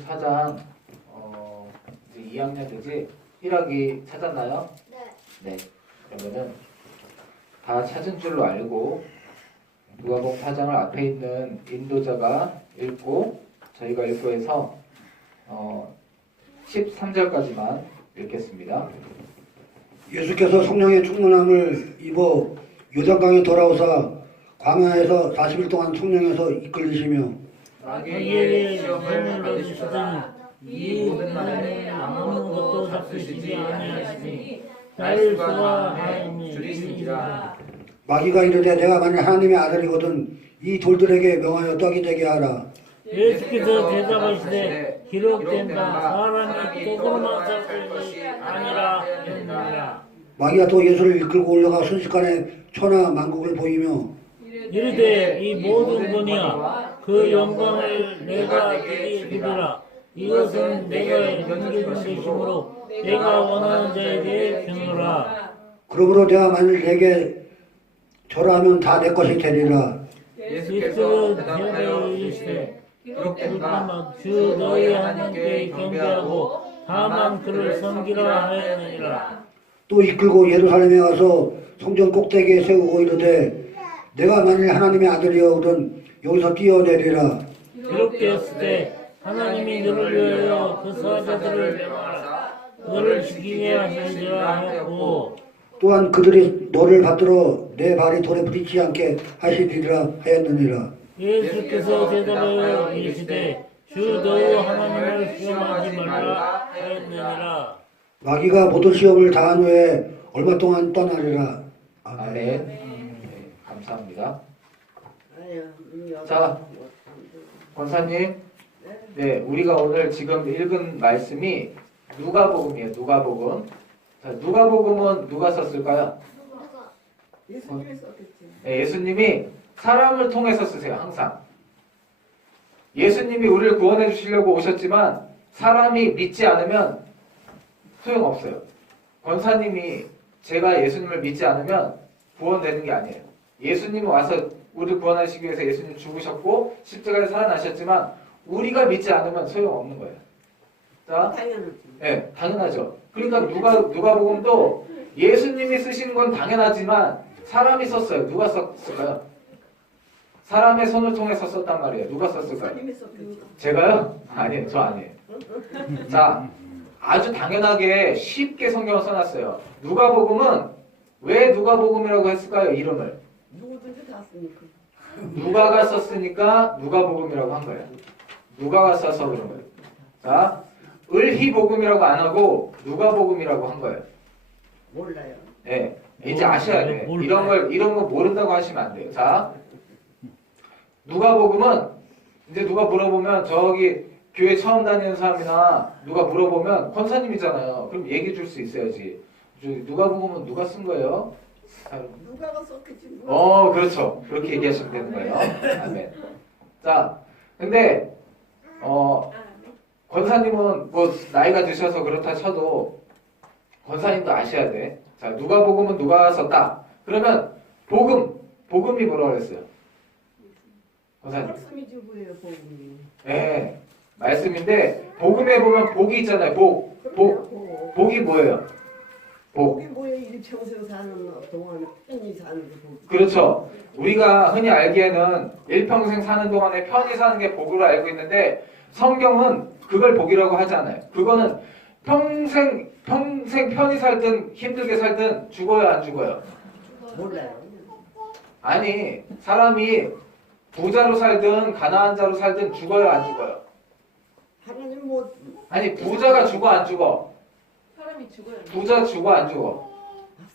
사장 이제 2학년 되지? 1학기 찾았나요? 네. 네. 그러면은 다 찾은 줄로 알고 누가복음 4장을 앞에 있는 인도자가 읽고 저희가 읽고 해서 13절까지만 읽겠습니다. 예수께서 성령의 충만함을 입어 요단강에 돌아오사 광야에서 40일 동안 성령에서 이끌리시며 마귀에게 시험을 받으시다가 이 모든 날에 아무것도 잡수시지 아니하시니 날수가 하나님이 줄이시니라. 마귀가 이르되 내가 만일 하나님의 아들이거든 이 돌들에게 명하여 떡이 되게 하라. 예수께서 대답하시되 기록된 바 사람이 떡으로만 살 것이 아니라 하느니라. 마귀가 또 예수를 이끌고 올라가 순식간에 천하 만국을 보이며 이르되 이 모든 분이야 그 영광을 내가 그에게 주리라. 이것은 내가 연기된 것이므로 내가 원하는 자에게 주노라. 그러므로 내가 만일 내게 절하면 다 내 것이 되리라. 예수께서 대답하여 이르시되 기록된 바 주 너희 하나님께 경배하고 다만 그를 섬기라 하였느니라. 또 이끌고 예루살렘에 가서 성전 꼭대기에 세우고 이르되 내가 만일 하나님의 아들이거든 여기서 뛰어내리라. 기록되었으되 하나님이 너를 위하여 그 사자들을 명하사 너를 죽이게 하시리라 하였고 또한 그들이 너를 받들어 내 발이 돌에 부딪히지 않게 하시리라 하였느니라. 예수께서 대답하여 이르시되 주 너희 하나님을 시험하지 말라 하였느니라. 마귀가 모든 시험을 다한 후에 얼마 동안 떠나리라. 아멘. 네, 감사합니다. 자, 권사님. 네, 우리가 오늘 지금 읽은 말씀이 누가복음이에요. 누가복음. 자, 누가복음은 누가 썼을까요? 예수님이 썼겠지. 네, 예수님이 사람을 통해서 쓰세요. 항상. 예수님이 우리를 구원해 주시려고 오셨지만 사람이 믿지 않으면 소용없어요. 권사님이 제가 예수님을 믿지 않으면 구원되는 게 아니에요. 예수님이 와서 우리를 구원하시기 위해서 예수님 죽으셨고 십자가에 살아나셨지만 우리가 믿지 않으면 소용없는 거예요. 자, 당연하지. 네, 당연하죠. 그러니까 누가복음도 예수님이 쓰신 건 당연하지만 사람이 썼어요. 누가 썼을까요? 사람의 손을 통해서 썼단 말이에요. 누가 썼을까요? 예수님이 썼겠지. 제가요? 아니에요. 저 아니에요. 자, 아주 당연하게 쉽게 성경을 써놨어요. 누가복음은 왜 누가복음이라고 했을까요? 이름을. 누구든지 다 쓰니까. 누가가 썼으니까 누가복음이라고 한 거예요. 누가가 써서 그런 거예요. 자, 을희복음이라고 안 하고 누가복음이라고 한 거예요. 몰라요. 네, 이제 아셔야 돼. 이런 거 모른다고 하시면 안 돼요. 자, 누가복음은 이제 누가 물어보면 저기 교회 처음 다니는 사람이나 누가 물어보면 권사님이잖아요. 그럼 얘기해 줄 수 있어야지. 누가복음은 누가 쓴 거예요? 누가가 썼겠지. 누가 그렇죠. 그렇게 얘기하시면 되는 거예요. 아멘. 자, 근데 권사님은 뭐 나이가 드셔서 그렇다 쳐도 권사님도 아셔야 돼. 자, 누가복음은 누가 썼다. 그러면 복음이 뭐라고 그랬어요? 권사님. 말씀이지 뭐예요, 복음이. 네, 말씀인데 복음에 보면 복이 있잖아요. 복이 뭐예요? 복이 뭐예요? 일평생 사는 동안에 편히 사는 게 복. 그렇죠. 우리가 흔히 알기에는 일평생 사는 동안에 편히 사는 게 복으로 알고 있는데 성경은 그걸 복이라고 하지 않아요. 그거는 평생 편히 살든 힘들게 살든 죽어요, 안 죽어요? 몰라요. 아니, 사람이 부자로 살든 가난한 자로 살든 죽어요, 안 죽어요? 하나님 뭐 아니, 부자가 죽어, 안 죽어? 사람이 죽어요. 부자 죽어, 안 죽어?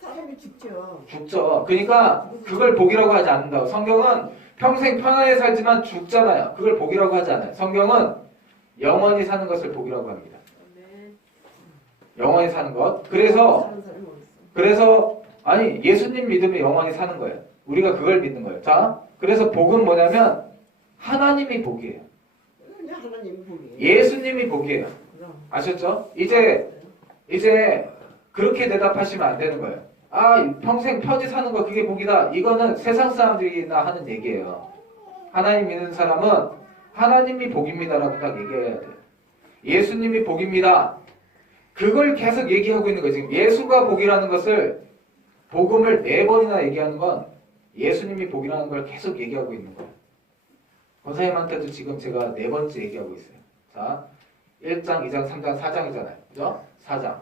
사람이 죽죠. 죽죠. 그러니까 그걸 복이라고 하지 않는다고. 성경은 평생 편하게 살지만 죽잖아요. 그걸 복이라고 하지 않아요. 성경은 영원히 사는 것을 복이라고 합니다. 네. 영원히 사는 것. 그래서 사는 사람이 어딨어? 아니, 예수님 믿으면 영원히 사는 거예요. 우리가 그걸 믿는 거예요. 자, 그래서 복은 뭐냐면 하나님이 복이에요. 그냥 하나님이 복이에요. 예수님이 복이에요. 그럼. 아셨죠? 이제 그렇게 대답하시면 안 되는 거예요. 평생 편히 사는 거 그게 복이다. 이거는 세상 사람들이나 하는 얘기예요. 하나님 믿는 사람은 하나님이 복입니다라고 딱 얘기해야 돼요. 예수님이 복입니다. 그걸 계속 얘기하고 있는 거예요. 지금 예수가 복이라는 것을 복음을 4번이나 얘기하는 건 예수님이 복이라는 걸 계속 얘기하고 있는 거예요. 권사님한테도 지금 제가 4번째 얘기하고 있어요. 자, 1장, 2장, 3장, 4장이잖아요. 그죠? 4장.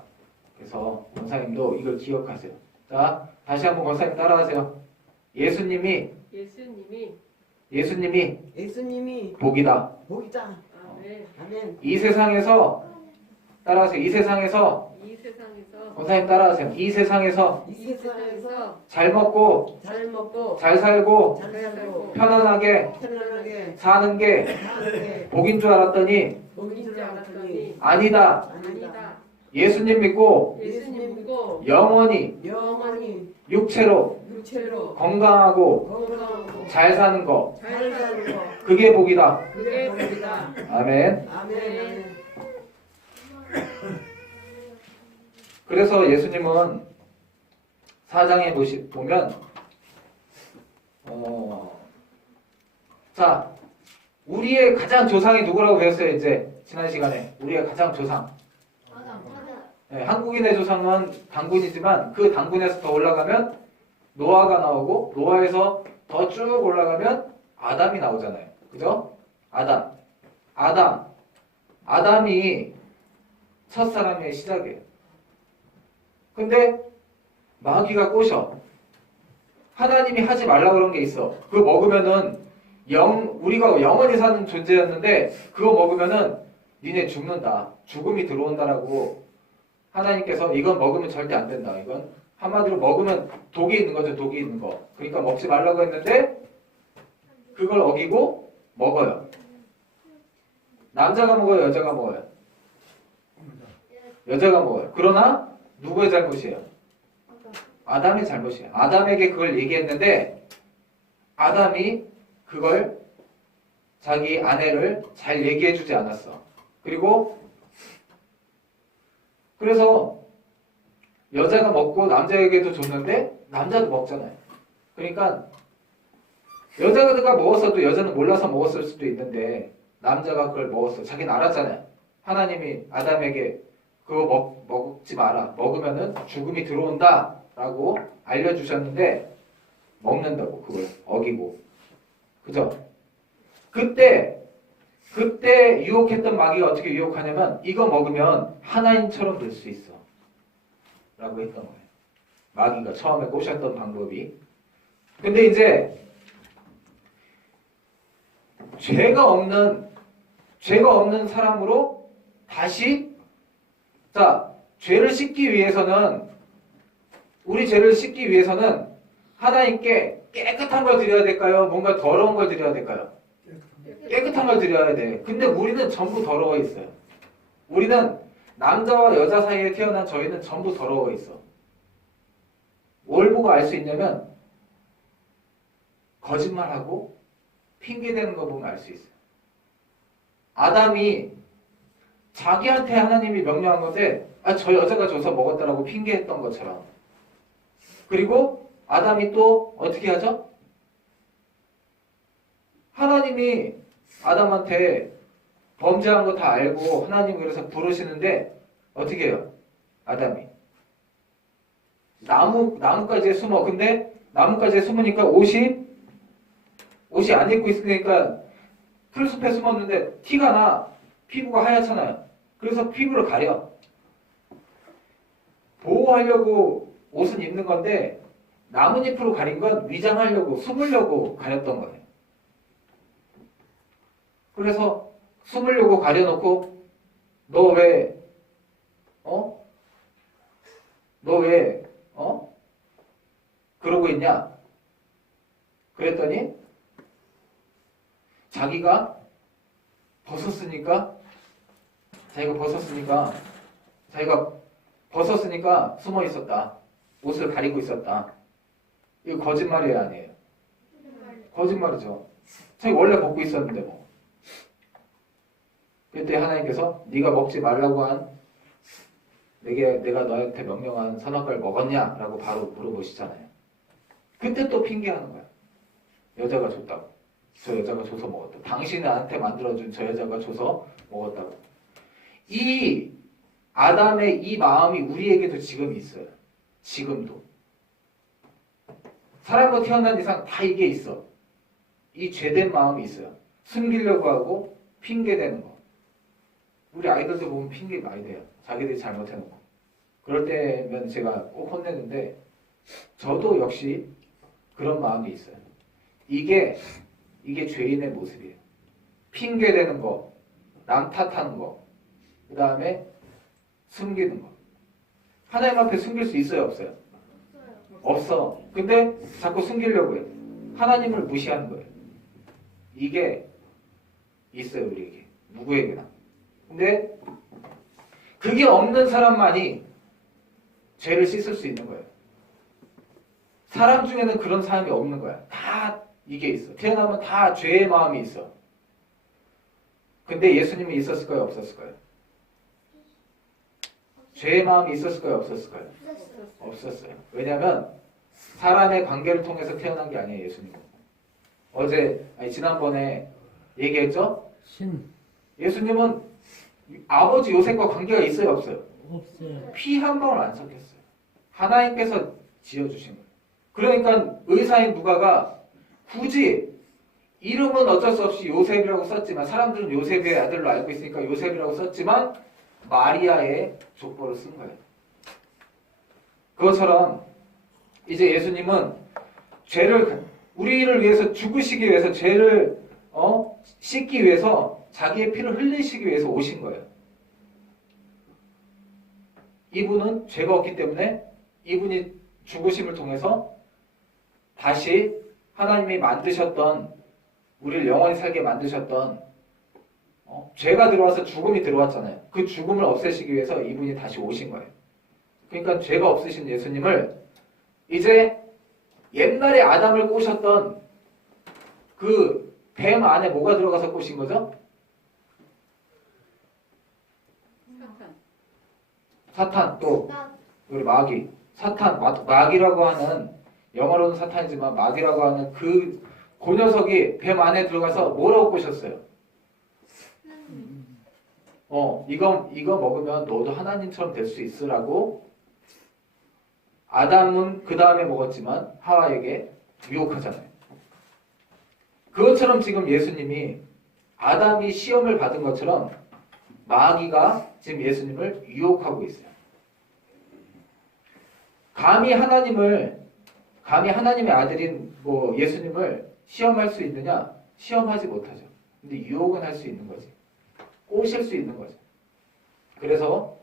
그래서 권사님도 이걸 기억하세요. 자, 다시 한번 권사님 따라하세요. 예수님이 예수님이 복이다. 복이다. 아멘. 아멘. 이 세상에서 따라하세요. 이 세상에서 이 세상에서 권사님 따라하세요. 이 세상에서 이 세상에서 잘 먹고 잘 먹고 잘 살고 잘 살고 편안하게 편안하게 사는 게 사는 게 복인 줄 알았더니 복인 줄 알았더니 아니다. 아니다. 예수님 믿고 예수님 믿고 영원히 영원히 육체로 육체로 건강하고 건강하고 잘 사는 거 잘 사는 거 그게 복이다. 그게 복이다. 아멘. 아멘. 그래서 예수님은 4장에 보면 자, 우리의 가장 조상이 누구라고 배웠어요? 이제 지난 시간에 우리의 가장 조상. 네, 한국인의 조상은 단군이지만 그 단군에서 더 올라가면 노아가 나오고 노아에서 더 쭉 올라가면 아담이 나오잖아요. 그죠? 아담이 첫사람의 시작이에요. 근데 마귀가 꼬셔. 하나님이 하지 말라 그런 게 있어. 그거 먹으면은 우리가 영원히 사는 존재였는데 그거 먹으면은 니네 죽는다. 죽음이 들어온다라고 하나님께서 이건 먹으면 절대 안 된다. 이건 한마디로 먹으면 독이 있는 거죠. 독이 있는 거. 그러니까 먹지 말라고 했는데 그걸 어기고 먹어요. 남자가 먹어요? 여자가 먹어요? 여자가 먹어요. 그러나 누구의 잘못이에요? 아담의 잘못이에요. 아담에게 그걸 얘기했는데 아담이 그걸 자기 아내를 잘 얘기해주지 않았어. 그래서 여자가 먹고 남자에게도 줬는데 남자도 먹잖아요. 그러니까 여자가 먹었어도 여자는 몰라서 먹었을 수도 있는데 남자가 그걸 먹었어. 자기는 알았잖아요. 하나님이 아담에게 그거 먹지 마라. 먹으면은 죽음이 들어온다. 라고 알려주셨는데 먹는다고 그걸 어기고. 그죠? 그때 유혹했던 마귀가 어떻게 유혹하냐면 이거 먹으면 하나님처럼 될 수 있어. 라고 했던 거예요. 마귀가 처음에 꼬셨던 방법이. 근데 이제 죄가 없는 사람으로 다시 죄를 씻기 위해서는 우리 죄를 씻기 위해서는 하나님께 깨끗한 걸 드려야 될까요? 뭔가 더러운 걸 드려야 될까요? 깨끗한 걸 드려야 돼. 근데 우리는 전부 더러워 있어요. 우리는 남자와 여자 사이에 태어난 저희는 전부 더러워 있어. 뭘 보고 알 수 있냐면 거짓말하고 핑계대는 거 보면 알 수 있어요. 아담이 자기한테 하나님이 명령한 건데 저 여자가 줘서 먹었다라고 핑계했던 것처럼. 그리고 아담이 또 어떻게 하죠? 하나님이 아담한테 범죄한 거 다 알고 하나님 그래서 부르시는데 어떻게 해요? 아담이 나무가지에 숨어. 근데 나무가지에 숨으니까 옷이 안 입고 있으니까 풀숲에 숨었는데 티가 나. 피부가 하얗잖아요. 그래서 피부를 가려. 보호하려고 옷은 입는 건데 나뭇잎으로 가린 건 위장하려고 숨으려고 가렸던 거예요. 그래서 숨으려고 가려놓고 너 왜 그러고 있냐? 그랬더니 자기가 벗었으니까 숨어 있었다. 옷을 가리고 있었다. 이거 거짓말이에요, 아니에요? 거짓말이죠. 자기 원래 벗고 있었는데 뭐. 그때 하나님께서 네가 먹지 말라고 한 내가 너한테 명령한 선악과를 먹었냐? 라고 바로 물어보시잖아요. 그때 또 핑계하는 거야. 여자가 줬다고. 저 여자가 줘서 먹었다. 당신한테 만들어준 저 여자가 줘서 먹었다고. 이 아담의 이 마음이 우리에게도 지금 있어요. 지금도. 사람으로 태어난 이상 다 이게 있어. 이 죄된 마음이 있어요. 숨기려고 하고 핑계대는 거. 우리 아이들도 보면 핑계 많이 대요. 자기들이 잘못해놓고. 그럴 때면 제가 꼭 혼내는데 저도 역시 그런 마음이 있어요. 이게 죄인의 모습이에요. 핑계대는 거, 남 탓하는 거, 그 다음에 숨기는 거. 하나님 앞에 숨길 수 있어요, 없어요? 없어. 근데 자꾸 숨기려고 해요. 하나님을 무시하는 거예요. 이게 있어요, 우리에게. 누구에게나. 근데 그게 없는 사람만이 죄를 씻을 수 있는 거예요. 사람 중에는 그런 사람이 없는 거야. 다 이게 있어. 태어나면 다 죄의 마음이 있어. 근데 예수님이 있었을까요? 없었을까요? 죄의 마음이 있었을까요? 없었을까요? 없었어요. 왜냐하면 사람의 관계를 통해서 태어난 게 아니에요. 예수님은. 지난번에 얘기했죠? 예수님은 아버지 요셉과 관계가 있어요? 없어요? 없어요. 피 한 방울 안 섞였어요. 하나님께서 지어주신 거예요. 그러니까 의사인 누가가 굳이 이름은 어쩔 수 없이 요셉이라고 썼지만 사람들은 요셉의 아들로 알고 있으니까 요셉이라고 썼지만 마리아의 족보를 쓴 거예요. 그것처럼 이제 예수님은 우리를 위해서 죽으시기 위해서 죄를 씻기 위해서 자기의 피를 흘리시기 위해서 오신 거예요. 이분은 죄가 없기 때문에 이분이 죽으심을 통해서 다시 하나님이 만드셨던 우리를 영원히 살게 만드셨던 죄가 들어와서 죽음이 들어왔잖아요. 그 죽음을 없애시기 위해서 이분이 다시 오신 거예요. 그러니까 죄가 없으신 예수님을 이제 옛날에 아담을 꼬셨던 그 뱀 안에 뭐가 들어가서 꼬신 거죠? 사탄, 또 우리 마귀. 마귀라고 하는, 영어로는 사탄이지만 마귀라고 하는 그 녀석이 뱀 안에 들어가서 뭐라고 꼬셨어요? 이거 먹으면 너도 하나님처럼 될 수 있으라고. 아담은 그 다음에 먹었지만 하와에게 유혹하잖아요. 그것처럼 지금 예수님이 아담이 시험을 받은 것처럼 마귀가 지금 예수님을 유혹하고 있어요. 감히 하나님의 아들인 예수님을 시험할 수 있느냐? 시험하지 못하죠. 근데 유혹은 할 수 있는 거지. 꼬실 수 있는 거죠. 그래서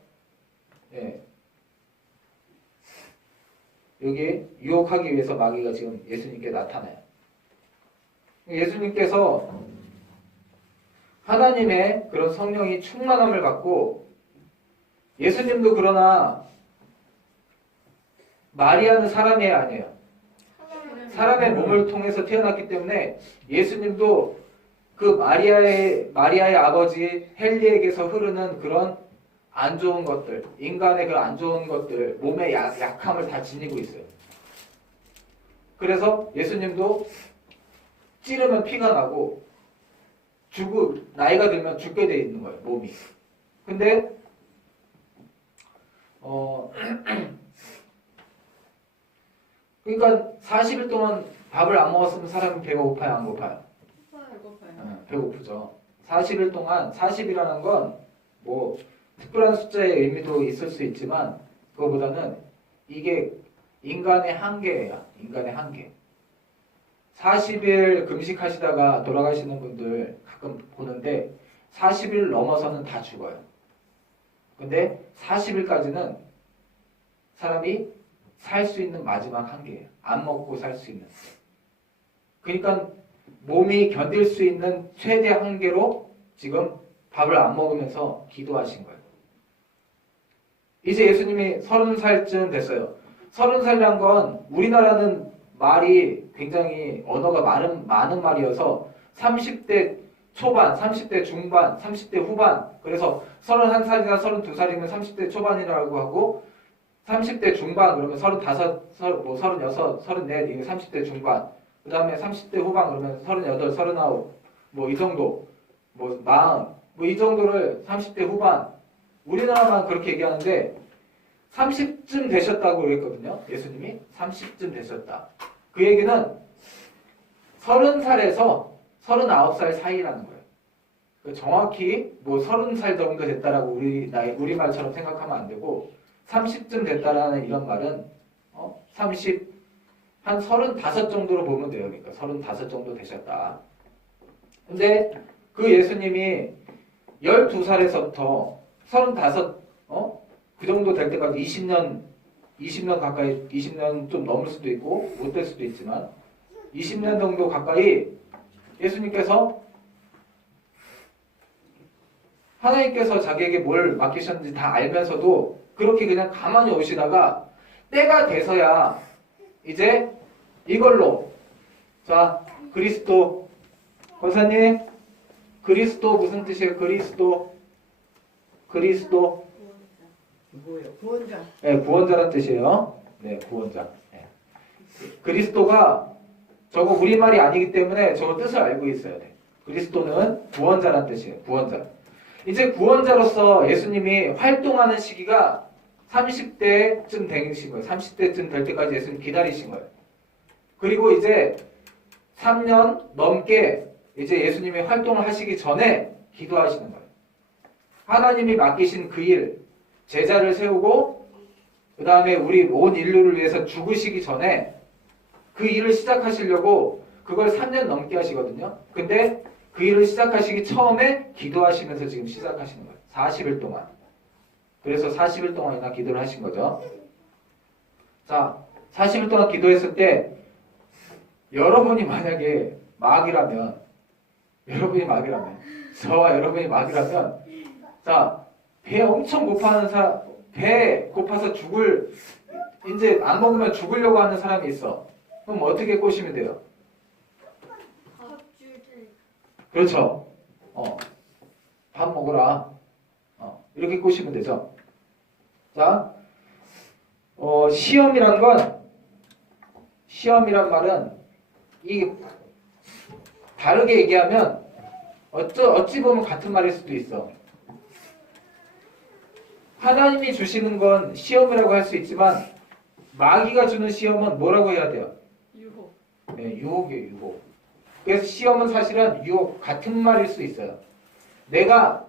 여기 유혹하기 위해서 마귀가 지금 예수님께 나타나요. 예수님께서 하나님의 그런 성령이 충만함을 받고 예수님도 그러나 마리아는 사람이 아니에요. 사람의 몸을 통해서 태어났기 때문에 예수님도 그 마리아의 아버지 헬리에게서 흐르는 그런 안 좋은 것들, 인간의 그 안 좋은 것들, 몸의 약함을 다 지니고 있어요. 그래서 예수님도 찌르면 피가 나고 나이가 들면 죽게 돼 있는 거예요, 몸이. 근데 그러니까 40일 동안 밥을 안 먹었으면 사람이 배가 고파요, 안 고파요? 배고프죠. 40일 동안, 40이라는 건 뭐 특별한 숫자의 의미도 있을 수 있지만 그거보다는 이게 인간의 한계예요. 인간의 한계. 40일 금식하시다가 돌아가시는 분들 가끔 보는데 40일 넘어서는 다 죽어요. 근데 40일까지는 사람이 살 수 있는 마지막 한계예요. 안 먹고 살 수 있는. 그러니까 몸이 견딜 수 있는 최대 한계로 지금 밥을 안 먹으면서 기도하신 거예요. 이제 예수님이 30살쯤 됐어요. 30살이란 건 우리나라는 말이 굉장히 언어가 많은 말이어서 30대 초반, 30대 중반, 30대 후반, 그래서 31살이나 32살이면 30대 초반이라고 하고 30대 중반 그러면 35, 36, 34 이게 30대 중반, 그 다음에 30대 후반 그러면 38, 39 뭐 이 정도, 뭐 40, 뭐 이 정도를 30대 후반, 우리나라만 그렇게 얘기하는데 30쯤 되셨다고 그랬거든요. 예수님이 30쯤 되셨다. 그 얘기는 30살에서 39살 사이라는 거예요. 정확히 뭐 30살 정도 됐다라고 우리 말처럼 생각하면 안 되고 30쯤 됐다라는 이런 말은 한 35 정도로 보면 돼요. 그러니까 35 정도 되셨다. 근데 그 예수님이 12살에서부터 35, 그 정도 될 때까지 20년 가까이, 20년 좀 넘을 수도 있고 못 될 수도 있지만 20년 정도 가까이 예수님께서 하나님께서 자기에게 뭘 맡기셨는지 다 알면서도 그렇게 그냥 가만히 오시다가 때가 돼서야 이제 이걸로 자 그리스도 권사님 그리스도 무슨 뜻이에요? 그리스도 뭐예요? 구원자. 네, 구원자란 뜻이에요. 네, 구원자. 네. 그리스도가 저거 우리말이 아니기 때문에 저거 뜻을 알고 있어야 돼. 그리스도는 구원자란 뜻이에요. 구원자. 이제 구원자로서 예수님이 활동하는 시기가 30대쯤 되신 거예요. 30대쯤 될 때까지 예수님 기다리신 거예요. 그리고 이제 3년 넘게 이제 예수님이 활동을 하시기 전에 기도하시는 거예요. 하나님이 맡기신 그 일, 제자를 세우고 그 다음에 우리 온 인류를 위해서 죽으시기 전에 그 일을 시작하시려고 그걸 3년 넘게 하시거든요. 근데 그 일을 시작하시기 처음에 기도하시면서 지금 시작하시는 거예요. 40일 동안. 그래서 40일 동안이나 기도를 하신 거죠. 자, 40일 동안 기도했을 때 여러분이 만약에 마귀라면 저와 여러분이 마귀라면 자, 배 엄청 고파하는 사람, 배 고파서 이제 안 먹으면 죽으려고 하는 사람이 있어. 그럼 어떻게 꼬시면 돼요? 그렇죠. 밥 먹으라. 이렇게 꼬시면 되죠. 자, 시험이란 말은 이 다르게 얘기하면 어찌 보면 같은 말일 수도 있어. 하나님이 주시는 건 시험이라고 할 수 있지만 마귀가 주는 시험은 뭐라고 해야 돼요? 유혹. 네, 유혹이에요, 유혹. 그래서 시험은 사실은 유혹 같은 말일 수 있어요. 내가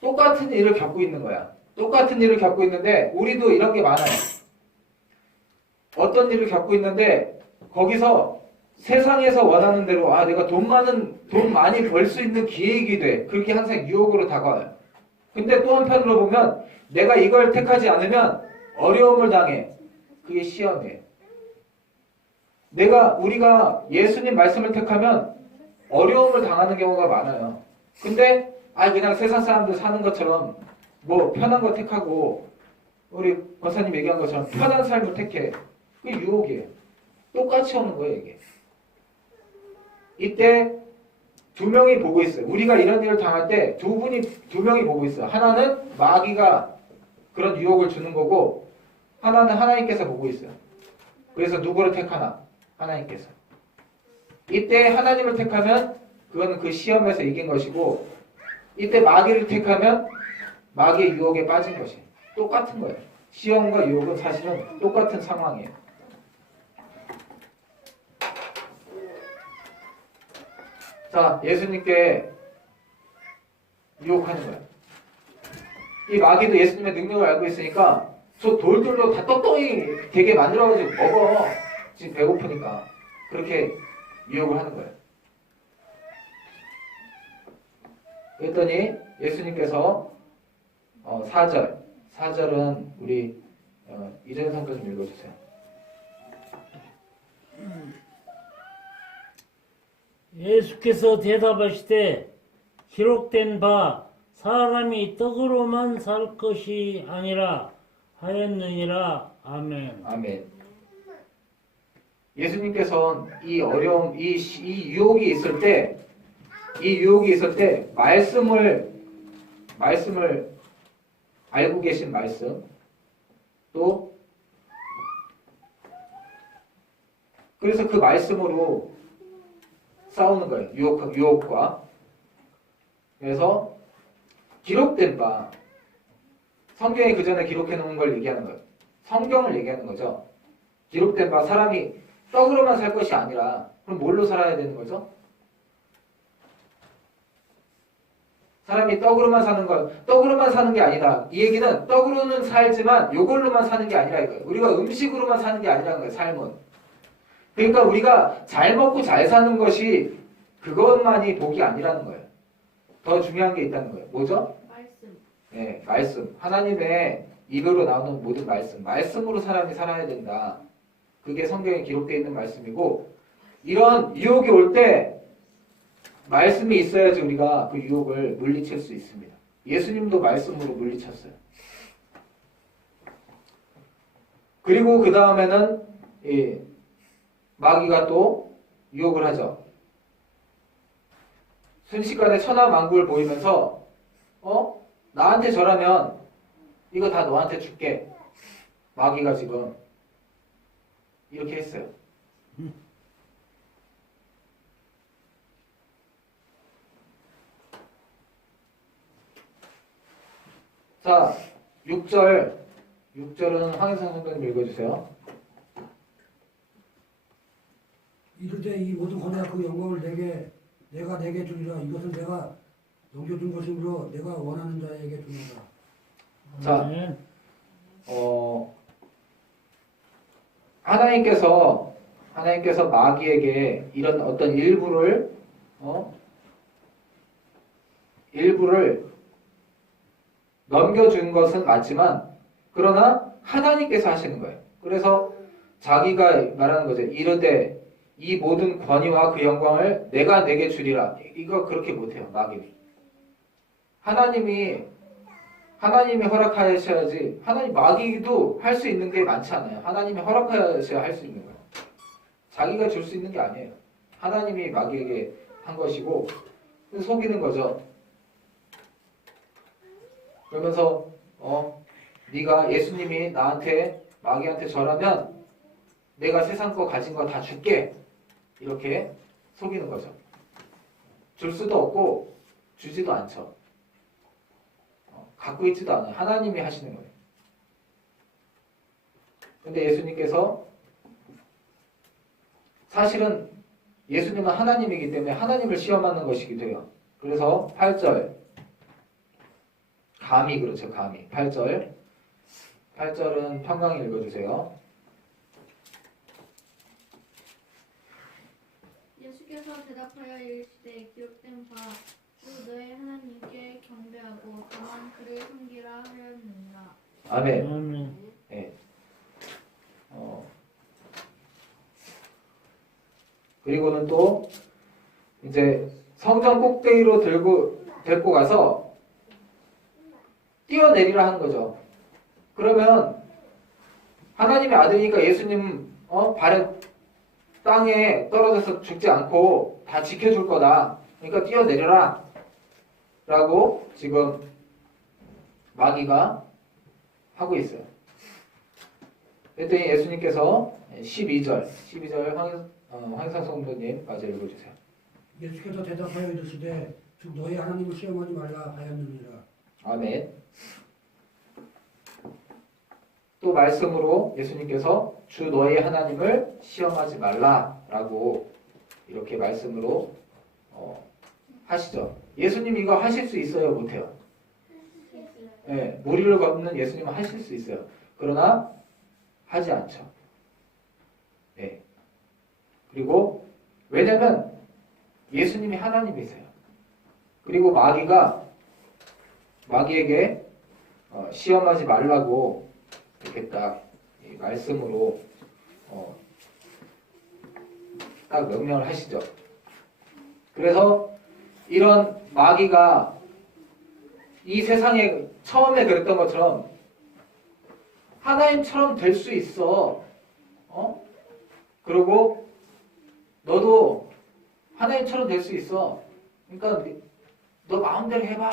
똑같은 일을 겪고 있는 거야. 똑같은 일을 겪고 있는데 우리도 이런 게 많아요. 어떤 일을 겪고 있는데 거기서 세상에서 원하는 대로 내가 돈 많이 벌 수 있는 기획이 돼. 그렇게 항상 유혹으로 다가와요. 근데 또 한편으로 보면 내가 이걸 택하지 않으면 어려움을 당해. 그게 시험이에요. 우리가 예수님 말씀을 택하면 어려움을 당하는 경우가 많아요. 근데 그냥 세상 사람들 사는 것처럼 뭐 편한 거 택하고 우리 권사님 얘기한 것처럼 편한 삶을 택해. 그게 유혹이에요. 똑같이 오는 거예요, 이게. 이때 두 명이 보고 있어요. 우리가 이런 일을 당할 때 두 명이 보고 있어요. 하나는 마귀가 그런 유혹을 주는 거고 하나는 하나님께서 보고 있어요. 그래서 누구를 택하나? 하나님께서. 이때 하나님을 택하면 그거는 그 시험에서 이긴 것이고 이때 마귀를 택하면 마귀의 유혹에 빠진 것이 똑같은 거예요. 시험과 유혹은 사실은 똑같은 상황이에요. 자, 예수님께 유혹하는 거예요. 이 마귀도 예수님의 능력을 알고 있으니까 저 돌들로 다 떡덩이 되게 만들어가지고 먹어. 지금 배고프니까. 그렇게 유혹을 하는 거예요. 그랬더니 예수님께서 4절은 우리 이재현 선교 좀 읽어주세요. 예수께서 대답하시되 기록된 바 사람이 떡으로만 살 것이 아니라 하였느니라. 아멘. 아멘. 예수님께서는 이 어려움, 이 유혹이 있을 때 말씀을 알고 계신 말씀 또 그래서 그 말씀으로 싸우는 거예요. 유혹과. 그래서 기록된 바. 성경에 그 전에 기록해 놓은 걸 얘기하는 거예요. 성경을 얘기하는 거죠. 기록된 바 사람이 떡으로만 살 것이 아니라 그럼 뭘로 살아야 되는 거죠? 사람이 떡으로만 사는 게 아니다. 이 얘기는 떡으로는 살지만 요걸로만 사는 게 아니라 이거예요. 우리가 음식으로만 사는 게 아니라는 거예요. 삶은. 그러니까 우리가 잘 먹고 잘 사는 것이 그것만이 복이 아니라는 거예요. 더 중요한 게 있다는 거예요. 뭐죠? 말씀. 네, 말씀. 하나님의 입으로 나오는 모든 말씀. 말씀으로 사람이 살아야 된다. 그게 성경에 기록되어 있는 말씀이고, 이런 유혹이 올 때 말씀이 있어야지 우리가 그 유혹을 물리칠 수 있습니다. 예수님도 말씀으로 물리쳤어요. 그리고 그 다음에는 마귀가 또 유혹을 하죠. 순식간에 천하만국을 보이면서 나한테 절하면 이거 다 너한테 줄게. 마귀가 지금 이렇게 했어요. 자, 6절은 황혜성 선생님 읽어주세요. 이르되 이 모든 권위와 그 영광을 내가 내게 주리라. 이것은 내가 넘겨준 것이므로 내가 원하는 자에게 주노라. 자, 아멘. 하나님께서 마귀에게 이런 어떤 일부를 넘겨준 것은 맞지만, 그러나 하나님께서 하시는 거예요. 그래서 자기가 말하는 거죠. 이르되 이 모든 권위와 그 영광을 내가 내게 주리라. 이거 그렇게 못해요. 마귀는. 하나님이 허락하셔야지. 마귀도 할 수 있는 게 많지 않아요. 하나님이 허락하셔야 할 수 있는 거예요. 자기가 줄 수 있는 게 아니에요. 하나님이 마귀에게 한 것이고, 속이는 거죠. 그러면서 네가 예수님이 마귀한테 절하면 내가 세상 거 가진 거 다 줄게. 이렇게 속이는 거죠. 줄 수도 없고 주지도 않죠. 갖고 있지도 않아요. 하나님이 하시는 거예요. 근데 예수님께서 사실은 예수님은 하나님이기 때문에 하나님을 시험하는 것이기도 해요. 그래서 8절 감히 그렇죠. 감히 8절은 평강 읽어주세요. 예수께서 대답하여 이르시되 기록된 바 주 너의 하나님께 경배하고 다만 그를 섬기라 하였느니라. 아멘. 아멘. 네. 그리고는 또 이제 성전 꼭대기로 데리고 가서 뛰어내리라 하는 거죠. 그러면 하나님의 아들이니까 예수님 발에 땅에 떨어져서 죽지 않고 다 지켜줄 거다. 그러니까 뛰어내려라 라고 지금 마귀가 하고 있어요. 그랬더니 예수님께서 12절 황희상 성도님 맞아 읽어주세요. 예수께서 대답하여 이르시되 주 너의 하나님을 시험하지 말라 하였느니라. 아멘. 또 말씀으로 예수님께서 주 너의 하나님을 시험하지 말라라고 이렇게 말씀으로 하시죠. 예수님 이거 하실 수 있어요? 못해요? 네, 무리를 걷는 예수님은 하실 수 있어요. 그러나 하지 않죠. 네. 그리고 왜냐면 예수님이 하나님이세요. 그리고 마귀에게 시험하지 말라고 이렇게 딱 이 말씀으로 딱 명령을 하시죠. 그래서 이런 마귀가 이 세상에 처음에 그랬던 것처럼 하나님처럼 될 수 있어. 그리고 너도 하나님처럼 될 수 있어. 그러니까 너 마음대로 해봐.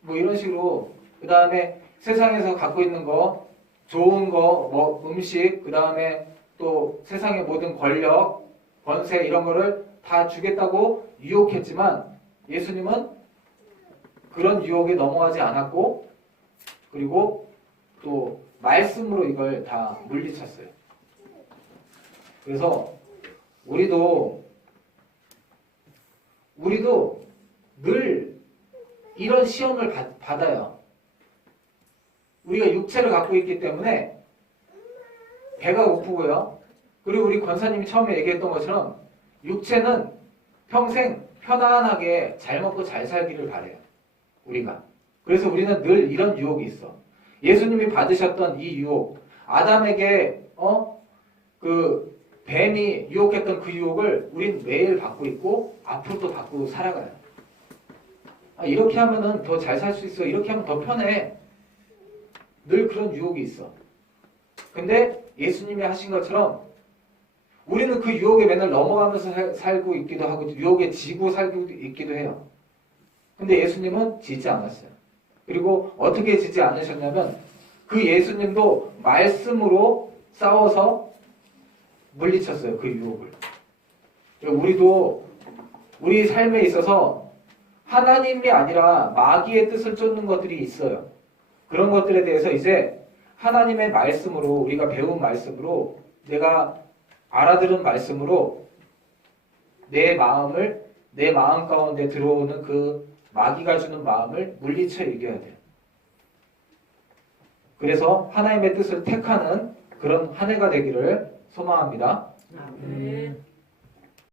뭐 이런 식으로. 그 다음에 세상에서 갖고 있는 거, 좋은 거, 뭐 음식, 그 다음에 또 세상의 모든 권력, 권세 이런 거를 다 주겠다고 유혹했지만 예수님은 그런 유혹에 넘어가지 않았고, 그리고 또 말씀으로 이걸 다 물리쳤어요. 그래서 우리도 늘 이런 시험을 받아요. 우리가 육체를 갖고 있기 때문에 배가 고프고요. 그리고 우리 권사님이 처음에 얘기했던 것처럼 육체는 평생 편안하게 잘 먹고 잘 살기를 바래요. 우리가. 그래서 우리는 늘 이런 유혹이 있어. 예수님이 받으셨던 이 유혹, 아담에게 그 뱀이 유혹했던 그 유혹을 우린 매일 받고 있고 앞으로도 받고 살아가요. 이렇게 하면은 더 잘 살 수 있어. 이렇게 하면 더 편해. 늘 그런 유혹이 있어. 근데 예수님이 하신 것처럼 우리는 그 유혹에 맨날 넘어가면서 살고 있기도 하고 유혹에 지고 살고 있기도 해요. 근데 예수님은 지지 않았어요. 그리고 어떻게 지지 않으셨냐면 그 예수님도 말씀으로 싸워서 물리쳤어요. 그 유혹을. 우리도 우리 삶에 있어서 하나님이 아니라 마귀의 뜻을 쫓는 것들이 있어요. 그런 것들에 대해서 이제 하나님의 말씀으로 우리가 배운 말씀으로 내가 알아들은 말씀으로 내 마음 가운데 들어오는 그 마귀가 주는 마음을 물리쳐 이겨야 돼요. 그래서 하나님의 뜻을 택하는 그런 한 해가 되기를 소망합니다. 아, 네.